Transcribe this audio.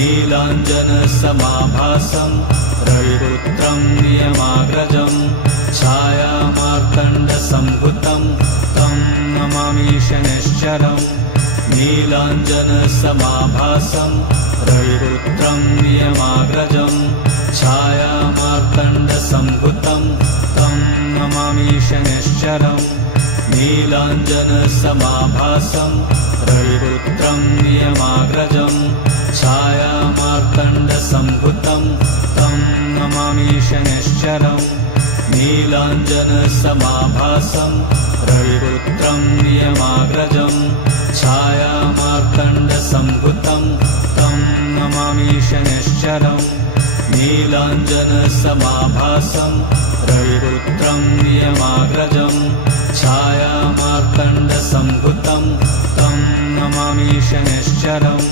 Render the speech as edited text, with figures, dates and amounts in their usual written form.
नीलाञ्जनसमाभासं रविपुत्रं नियमाग्रजं छायामार्तण्डसम्भुतं तं नमामि शनैश्चरम् नीलाञ्जनसमाभासं रविपुत्रं नियमाग्रजं छायामार्तण्डसम्भुतं तं नमामि शनैश्चरम् नीलाञ्जनसमाभासं रविपुत्रं नियमाग्रजं छायामार्तण्डसम्भुतं तं नमामि शनैश्चरम् नीलाञ्जनसमाभासं रविपुत्रं नियमाग्रजं छायामार्तण्डसम्भुतं तं नमामि शनैश्चरम् नीलाञ्जनसमाभासं रविपुत्रं नियमाग्रजं छायामार्तण्डसम्भुतं तं नमामि शनैश्चरम्